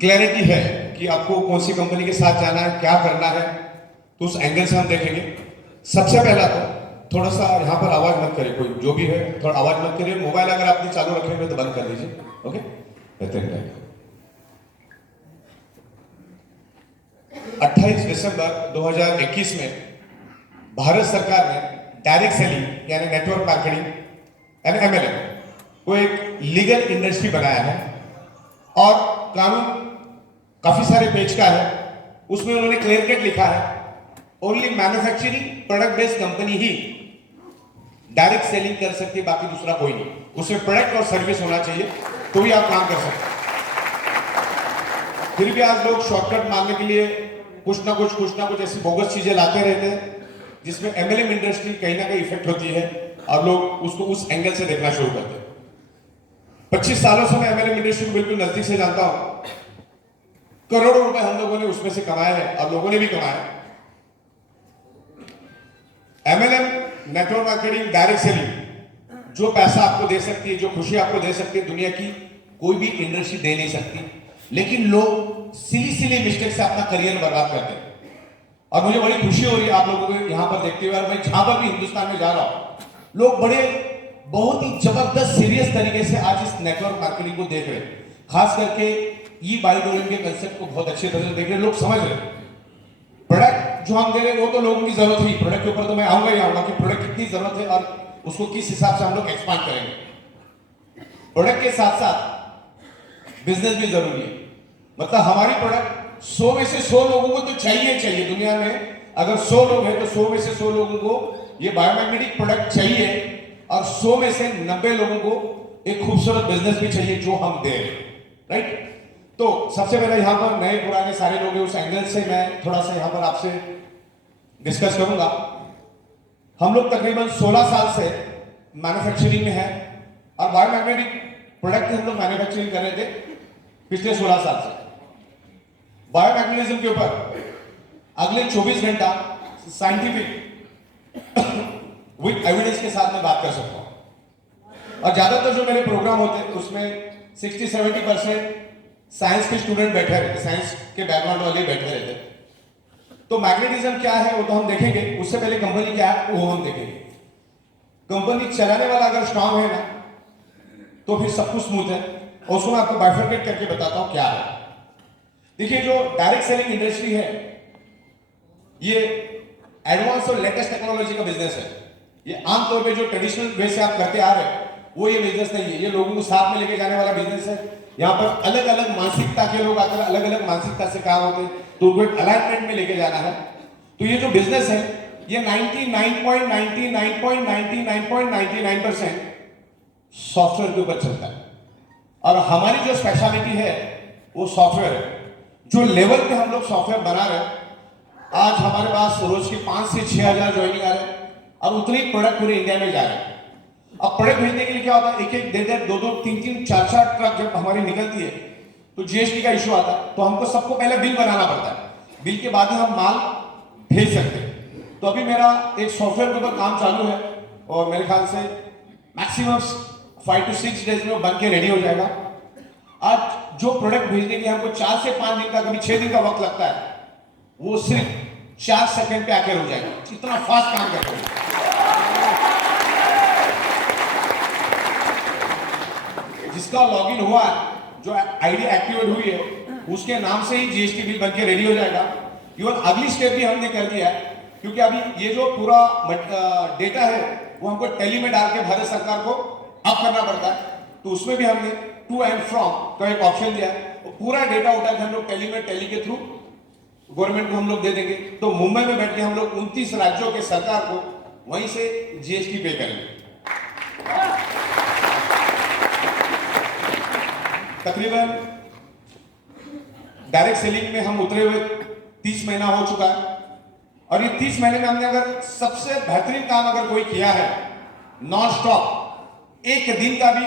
Clarity है कि आपको कौन सी कंपनी के साथ जाना है, क्या करना है, तो उस एंगल से हम देखेंगे। सबसे पहला तो थोड़ा सा यहाँ पर आवाज मत करिए, कोई जो भी है थोड़ा आवाज मत करिए। मोबाइल अगर आपने चालू रखे हुए तो बंद कर दीजिए। ओके, बेहतरीन रहेगा। 28 दिसंबर 2021 में भारत सरकार ने डायरेक्ट सेलिंग यानी नेटवर्क मार्केटिंग यानी एमएलएम को एक लीगल इंडस्ट्री बनाया है और कानून काफी सारे पेज का है। उसमें उन्होंने क्लियर कट लिखा है, only manufacturing product based company ही डायरेक्ट सेलिंग कर सकती है, बाकी दूसरा कोई नहीं। उसमें प्रोडक्ट और सर्विस होना चाहिए तो ही आप काम कर सकते हैं। फिर भी आज लोग शॉर्टकट मारने के लिए कुछ ना कुछ ऐसी बोगस चीजें लाते रहते हैं जिसमें एमएलएम इंडस्ट्री कहीं ना कहीं इफेक्ट होती है और लोग उसको उस एंगल से देखना शुरू करते हैं। 25 सालों से मैं एमएलएम इंडस्ट्री को बिल्कुल नजदीक से जानता हूं। करोड़ों रुपए हम लोगों ने उसमें से कमाए हैं और लोगों ने भी कमाए। MLM network marketing direct selling जो पैसा आपको दे सकती है, जो खुशी आपको दे सकती है, दुनिया की कोई भी इंडस्ट्री दे नहीं सकती। लेकिन लोग सिली मिस्टेक से अपना करियर बर्बाद करते हैं और मुझे बड़ी खुशी हो रही है आप लोगों को यहां पर देखते हुए। और मैं जहां पर भी हिंदुस्तान में जा रहा हूं, लोग बहुत ही जबरदस्त सीरियस तरीके से आज इस नेटवर्क मार्केटिंग को देख रहे हैं। खास करके ई बाइडोरियम के कंसेप्ट को बहुत अच्छी तरह से देख रहे हैं, लोग समझ रहे हैं। प्रोडक्ट जो हम दे रहे हैं वो तो लोगों की जरूरत है, प्रोडक्ट के ऊपर तो मैं आऊंगा ही आऊंगा कि प्रोडक्ट कितनी जरूरत है और उसको किस हिसाब से हम लोग एक्सपांड करेंगे। प्रोडक्ट के साथ साथ बिजनेस भी जरूरी है। मतलब हमारी प्रोडक्ट 100 में से 100 लोगों को तो चाहिए दुनिया में। अगर 100 लोग हैं तो 100 में से 100 लोगों को ये बायोमैग्नेटिक प्रोडक्ट चाहिए और 100 में से 90 लोगों को एक खूबसूरत बिजनेस भी चाहिए जो हम दे रहे हैं, राइट। तो सबसे पहले यहां पर नए पुराने सारे लोग हैं, उस एंगल से मैं थोड़ा सा यहां पर आपसे डिस्कस करूंगा। हम लोग तकरीबन 16 साल से मैन्युफैक्चरिंग में है और बायोमैग्नेटिक प्रोडक्ट हम लोग मैन्युफैक्चरिंग कर रहे थे पिछले 16 साल से। बायोमैग्नेटिज्म के ऊपर अगले 24 घंटा साइंटिफिक विद एविडेंस के साथ मैं बात कर सकता हूं। और ज्यादातर जो मेरे प्रोग्राम होते हैं उसमें 60-70% साइंस के स्टूडेंट बैठे रहते, साइंस के बैकग्राउंड वाले बैठे रहते। तो मैग्नेटिज्म क्या है वो तो हम देखेंगे, उससे पहले कंपनी क्या है वो हम देखेंगे। कंपनी चलाने वाला अगर स्ट्रांग है ना तो फिर सब कुछ स्मूथ है। और उसको मैं आपको बाइफरकेट करके बताता हूं क्या है। देखिए, जो डायरेक्ट सेलिंग इंडस्ट्री है ये एडवांस और लेटेस्ट टेक्नोलॉजी का बिजनेस है। ये आमतौर पे जो ट्रेडिशनल वे से आप करते आ रहे हैं वो ये बिजनेस नहीं है। ये लोगों को साथ में लेके जाने वाला बिजनेस है। यहाँ पर अलग अलग मानसिकता के लोग आकर अलग अलग मानसिकता से काम होते हैं तो उनको एक अलाइनमेंट में लेके जाना है। तो ये जो बिजनेस है ये 99.99% सॉफ्टवेयर के ऊपर चलता है और हमारी जो स्पेशलिटी है वो सॉफ्टवेयर है। जो लेवल पे हम लोग सॉफ्टवेयर बना रहे हैं, आज हमारे पास रोज के 5 से 6 हजार ज्वाइनिंग आ रहे हैं और उतने ही प्रोडक्ट पूरे इंडिया में जा रहे हैं। अब प्रोडक्ट भेजने के लिए क्या होता है, एक डेढ़ 2 3 4 ट्रक जब हमारी निकलती है तो जीएसटी का इशू आता है। तो हमको सबको पहले बिल बनाना पड़ता है, बिल के बाद ही हम माल भेज सकते हैं। तो अभी मेरा एक सॉफ्टवेयर के ऊपर काम चालू है और मेरे ख्याल से मैक्सिमम 5 to 6 डेज में बन के रेडी हो जाएगा। आज जो प्रोडक्ट भेजने के लिए हमको 4 से 5 दिन का, कभी 6 दिन का वक्त लगता है, वो सिर्फ 4 सेकंड पे आकर हो जाएगा। इतना फास्ट काम करते हैं। जिसका लॉगिन हुआ है, जो आईडी एक्टिवेट हुई है, उसके नाम से ही जीएसटी बिल बनके रेडी हो जाएगा। इवन अगली स्टेप भी हमने कर दिया है क्योंकि अभी ये जो पूरा डेटा है वो हमको टेली में डाल के भारत सरकार को अप करना पड़ता है। तो उसमें भी हमने टू एंड फ्रॉम का एक ऑप्शन दिया है। पूरा डेटा उठा के हम लोग टेली के थ्रू गवर्नमेंट को हम लोग दे देंगे। तो मुंबई में बैठ के हम लोग 29 राज्यों के सरकार को वहीं से जीएसटी पे करेंगे। तकरीबन डायरेक्ट सेलिंग में हम उतरे हुए 30 महीना हो चुका है और ये 30 महीने में हमने अगर सबसे बेहतरीन काम अगर कोई किया है, नॉन स्टॉप एक दिन का भी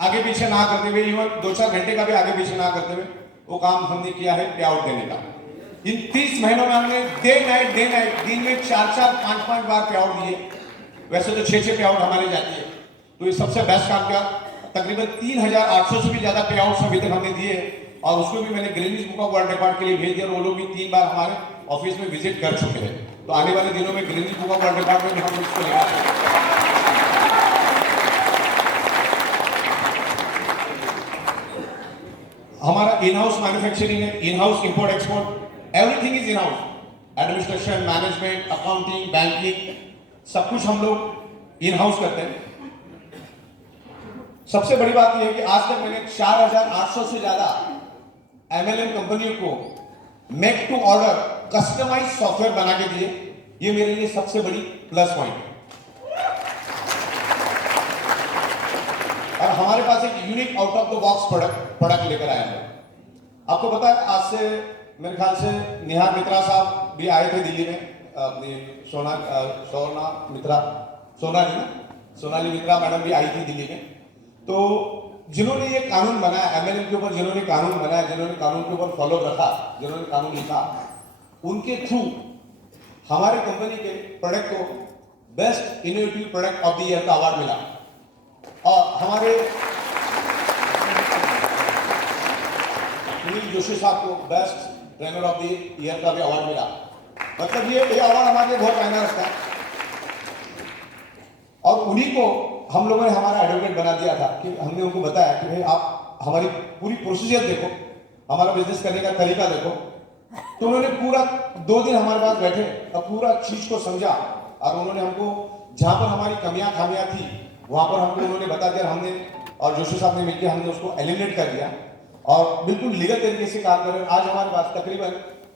आगे पीछे ना करते हुए, इवन 2-4 घंटे का भी आगे पीछे ना करते हुए, वो काम हमने किया है पे आउट देने का। इन 30 महीनों में हमने डे नाइट दिन में 4-4 5-5 बार पे आउट दिए। वैसे तो 6-6 पे आउट हमारे जाती है। तो ये सबसे बेस्ट काम किया। तकरीबन 3800 से भी ज्यादा पे आउट अभी तक हमने दिए। और उसको भी मैंने Guinness book of world record के लिए भेज दिया। वो लोग भी 3 बार हमारे ऑफिस में विजिट कर चुके हैं। तो आने वाले दिनों में Guinness book of world record में भी हम इसको लेकर हमारा इन हाउस मैन्युफैक्चरिंग है, in house import export, everything is in house. Administration, management, accounting, banking, सब कुछ हम लोग इन हाउस करते हैं। सबसे बड़ी बात यह है कि आज तक मैंने 4800 से ज्यादा एमएलएम कंपनियों को make to order customise software बना के दिए। ये मेरे लिए सबसे बड़ी प्लस पॉइंट है। और हमारे पास एक unique out of the box product लेकर आया है। आपको पता है, आज से मेरे ख्याल से निहार मित्रा साहब भी आए थे दिल्ली में, अपनी सोनाली मित्रा मैडम भी आई थी दिल्ली में। तो जिन्होंने ये कानून बनाया, एमएलएम के ऊपर जिन्होंने कानून बनाया, जिन्होंने कानून के ऊपर फॉलो रखा, जिन्होंने कानून लिखा, उनके थ्रू हमारे कंपनी के प्रोडक्ट को best innovative product of the year का अवार्ड मिला। और हमारे सुनील जोशी साहब को best trainer of the year का भी अवार्ड मिला। मतलब ये अवार्ड हमारे लिए बहुत मायने रखता है। और उन्हीं को हम लोगों ने हमारा एडवोकेट बना दिया था कि हमने उनको बताया कि भाई आप हमारी पूरी प्रोसीजर देखो, हमारा बिजनेस करने का तरीका देखो। तो उन्होंने पूरा 2 दिन हमारे पास बैठे और पूरा चीज को समझा। और उन्होंने हमको जहां पर हमारी कमियां खामियां थी वहां पर हमको उन्होंने बता दिया। हमने और जोशी साहब ने मिलकर हमने उसको एलिमिनेट कर दिया और बिल्कुल लीगल तरीके से काम कर रहे हैं। आज हमारे पास तकरीबन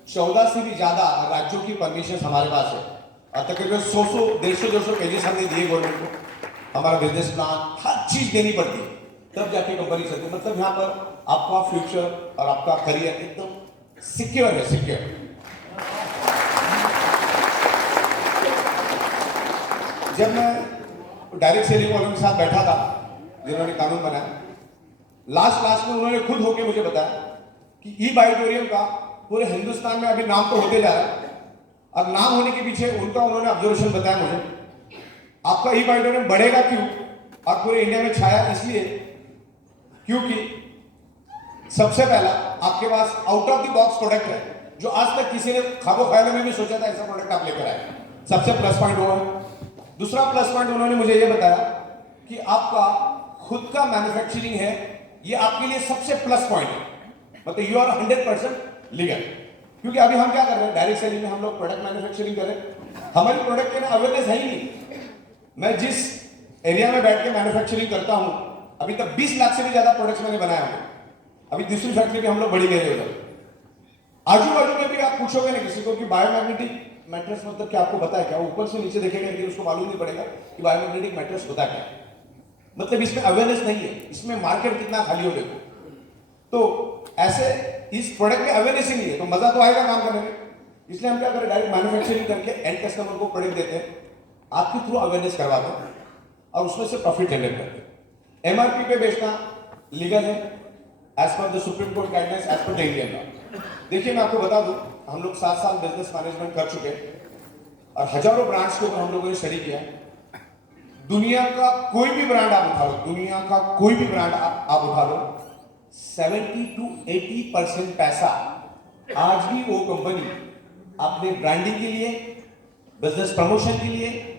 14 से भी ज्यादा राज्यों की परमिशन हमारे पास है और तकरीबन 100 150 पेजेस हमने दिए गवर्नमेंट को। हमारा बिजनेस प्लान, हर चीज देनी पड़ती है, तब जाके कंपनी चलती है। मतलब यहाँ पर आपका फ्यूचर और आपका करियर एकदम सिक्योर है, सिक्योर। जब मैं डायरेक्ट सेलिंग वालों के साथ बैठा था जिन्होंने कानून बनाया, लास्ट में उन्होंने खुद होके मुझे बताया कि ई बाइटोरियम का पूरे हिंदुस्तान में अभी नाम तो होते जा रहा है। अब नाम होने के पीछे उनका उन्होंने ऑब्जर्वेशन बताया मुझे, आपका ई बाइटोरियम बढ़ेगा क्यों और पूरे इंडिया में छाया इसलिए क्योंकि सबसे पहला आपके pass out of the box product है जो आज तक किसी ने ख्वाबो ख्यालों में भी सोचा था ऐसा प्रोडक्ट आप लेकर आए। सबसे प्लस पॉइंट वो है। दूसरा प्लस पॉइंट उन्होंने मुझे ये बताया कि आपका खुद का मैन्युफैक्चरिंग है, ये आपके लिए सबसे प्लस पॉइंट है। मतलब यू आर 100% लीगल। क्योंकि अभी हम क्या कर रहे हैं, डायरेक्ट सेलिंग में हम लोग प्रोडक्ट मैन्युफैक्चरिंग कर रहे हैं, हमारी प्रोडक्ट के ना अवेयरनेस है ही नहीं। मैं जिस एरिया में बैठ के मैन्युफैक्चरिंग करता हूं, अभी तक 20 लाख से भी ज्यादा प्रोडक्ट्स मैंने बनाया हूं। अभी दूसरी फैक्ट्री भी हम लोग बड़ी ले रहे हैं। आजू बाजू में भी आप पूछोगे ना किसी को कि बायोमैग्नेटिक मैट्रेस मतलब क्या, आपको पता है क्या? ऊपर से नीचे देखेगा लेकिन उसको मालूम नहीं पड़ेगा कि बायोमैग्नेटिक मैट्रेस होता क्या है। मतलब इसमें अवेयरनेस नहीं है, इसमें मार्केट कितना खाली हो देखो। तो ऐसे इस प्रोडक्ट में अवेयरनेस ही नहीं है, तो मजा तो आएगा काम करने में। इसलिए हम क्या करें, डायरेक्ट मैन्युफैक्चरिंग करके एंड कस्टमर को प्रोडक्ट देते हैं, आपके थ्रू अवेयरनेस करवाते हैं और उसमें से प्रॉफिट जनरेट करते हैं। एमआरपी पे बेचना लीगल है as per the supreme court guidelines, as per the Indian law. देखिए मैं आपको बता दूं, हम लोग 7 साल बिजनेस मैनेजमेंट कर चुके हैं और हजारों ब्रांड्स के ऊपर हम लोगों ने स्टडी किया। दुनिया का कोई भी ब्रांड आप उठा लो, दुनिया का कोई भी ब्रांड आप उठा लो, 70 to 80% पैसा आज भी वो कंपनी अपने ब्रांडिंग के लिए, बिजनेस प्रमोशन के लिए,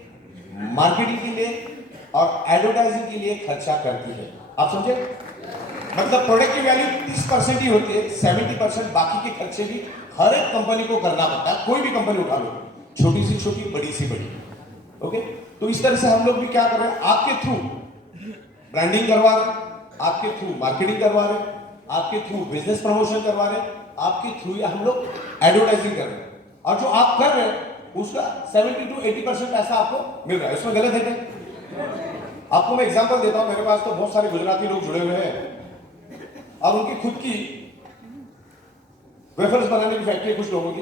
मार्केटिंग के लिए और एडवर्टाइजिंग के लिए खर्चा करती है। आप समझे? मतलब प्रोडक्ट की वैल्यू 30% ही होती है, 70% बाकी के खर्चे भी हर एक कंपनी को करना पड़ता है। कोई भी कंपनी उठा लो, छोटी सी छोटी, बड़ी सी बड़ी। ओके, तो इस तरह से हम लोग भी क्या कर रहे हैं, आपके थ्रू ब्रांडिंग करवा रहे हैं, आपके थ्रू मार्केटिंग करवा रहे हैं, आपके थ्रू बिजनेस प्रमोशन करवा रहे हैं, आपके थ्रू हम लोग एडवर्टाइजिंग कर रहे हैं। और जो आप कर रहे हैं उसका 70 to 80% पैसा आपको मिल रहा है। इसमें गलत है क्या? आपको मैं एग्जांपल देता हूं, मेरे पास तो बहुत सारे गुजराती लोग जुड़े हुए हैं और उनकी खुद की वेफर्स बनाने की फैक्ट्री कुछ लोगों की।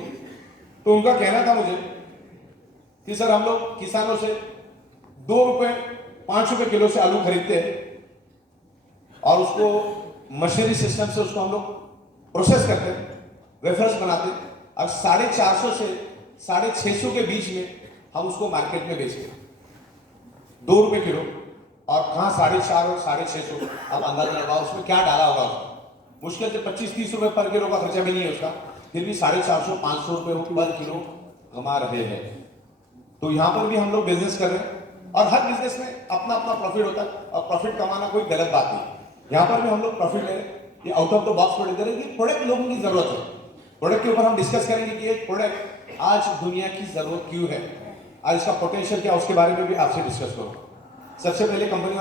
तो उनका कहना था मुझे कि सर हम लोग किसानों से 2 रुपए 5 रुपए किलो से आलू खरीदते हैं और उसको मशीनरी सिस्टम से उसको हम लोग प्रोसेस करते हैं, वेफर्स बनाते हैं और 450 से 650 के बीच में हम उसको मार्केट में बेचते हैं 2 रुपए किलो। और कहाँ 450 और 650, आप अंदाजा लगाओ उसमें क्या डाला होगा उसमें। मुश्किल से 25-30 रुपए पर किलो का खर्चा भी नहीं है उसका, फिर भी 450-500 रुपए पर किलो कमा रहे हैं। तो यहाँ पर भी हम लोग बिजनेस कर रहे हैं और हर बिजनेस में अपना अपना प्रॉफिट होता है और प्रॉफिट कमाना कोई गलत बात नहीं। यहाँ पर भी हम लोग प्रॉफिट ले रहे हैं, ये out of the box product दे रहे हैं कि प्रोडक्ट लोगों की जरूरत है। प्रोडक्ट के ऊपर हम डिस्कस करेंगे कि एक प्रोडक्ट आज दुनिया की जरूरत क्यों है, आज इसका पोटेंशियल क्या, उसके बारे में भी आपसे डिस्कस करूँ। सबसे पहले कंपनी